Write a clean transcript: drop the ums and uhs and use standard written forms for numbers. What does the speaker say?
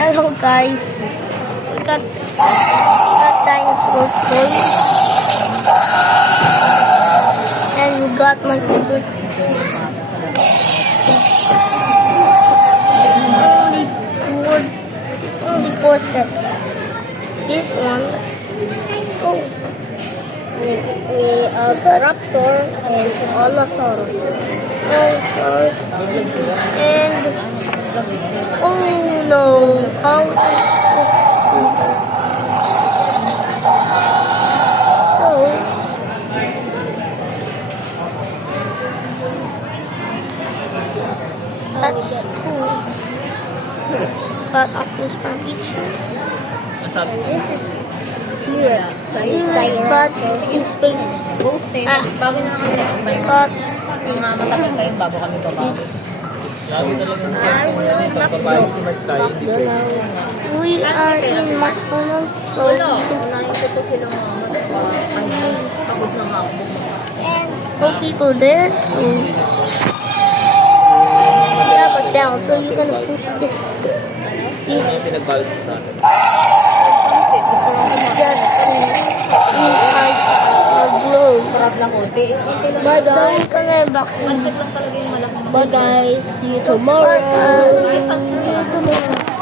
Hello guys, we got dinosaur toy, and we got my favorite. It's only four steps. This one, let's go. We have Raptor and Allosaurus. And oh no, how is this? So that's cool. Got Optimus Prime each. This is T-Rex. T-Rex, but in space. Bago na kami next Got mga matagal kayo bago kami baba. We are in McDonald's, so Wala, we can see. nakikita silang pagod na nga ako. And no people there, so we have a sound, so you're gonna push this. That's these eyes are blue. Parang lang konti. But so we're gonna box Manhit lang talaga yung malaking Bye guys, see you tomorrow. See you tomorrow.